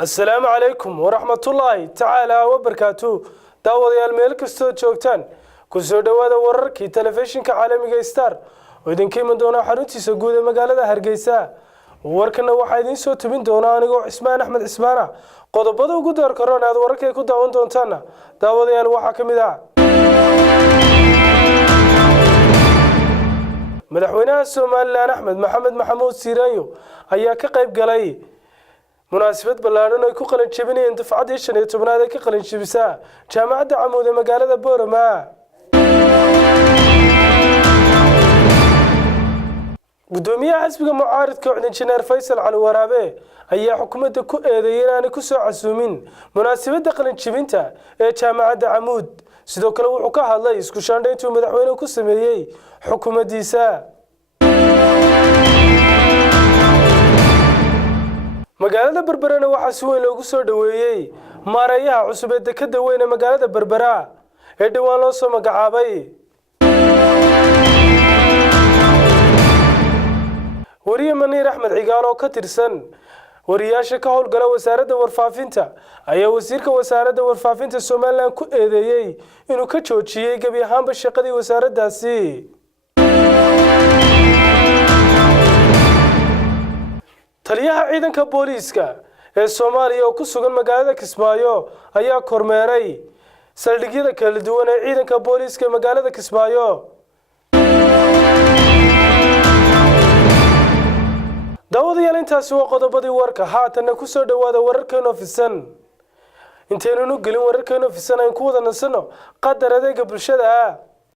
السلام عليكم ورحمة الله تعالى وبركاته. داوديال meel kastoo joogtaan ku soo dhawaada wararkii telefishinka caalamiga Star oo idinka iman doona xaruntiisa guud ee magaalada Hargeysa. warkana waxa idin soo tubin doona anigoo Ismaan Axmed Ismaana. qodobada ugu door karoon aad wararkay ku daawan doontaan daawadayaal waxa kamid ah madaxweynaha Soomaaliland Axmed Maxamed Maxamuud Siiraanyo ayaa ka qayb galay munaasabad ballaaran oo ay ku qalin jabinayeen dufcadii 15aad ee ka qalin jabisa jaamacadda Camuud ee magaalada Boorama. gudoomiyaha xisbiga mucaaradka injineer Faysal Cali Waraabe ayaa xukuumadda ku eedeeyay inaan ku soo casuumin munaasabadda qalin jabinta ee jaamacadda Camuud. sidoo kale wuxuu ka hadlay isku shaandhaynta madaxweynuhu ku sameeyay xukuumaddiisa. magaalada Berbera waxa si weyn loogu soo dhaweeyay maareeyaha cusub ee dekedda weyn ee magaalada Berbera ee dhawaan loo soo magacaabay. wariye Maniir Axmed Cigaal oo ka tirsan wariyaasha ka howlgala wasaaradda warfaafinta ayaa wasiirka wasaaradda warfaafinta Soomaaliland ku eedeeyay inuu ka joojiyay gabi ahaanba shaqadii wasaaraddaasi. taliyaha ciidanka booliiska ee Soomaaliya oo ku sugan magaalada Kismaayo ayaa kormeeray saldhigyada kala duwan ee ciidanka booliiska ee magaalada Kismaayo. daawadayaal intaasi waa qodobadii warka. haatan ku soo dhawaada wararkeena fisan. intaynu gelin wararkeena fisan aan ku wada nasano qadar adeega bulshada.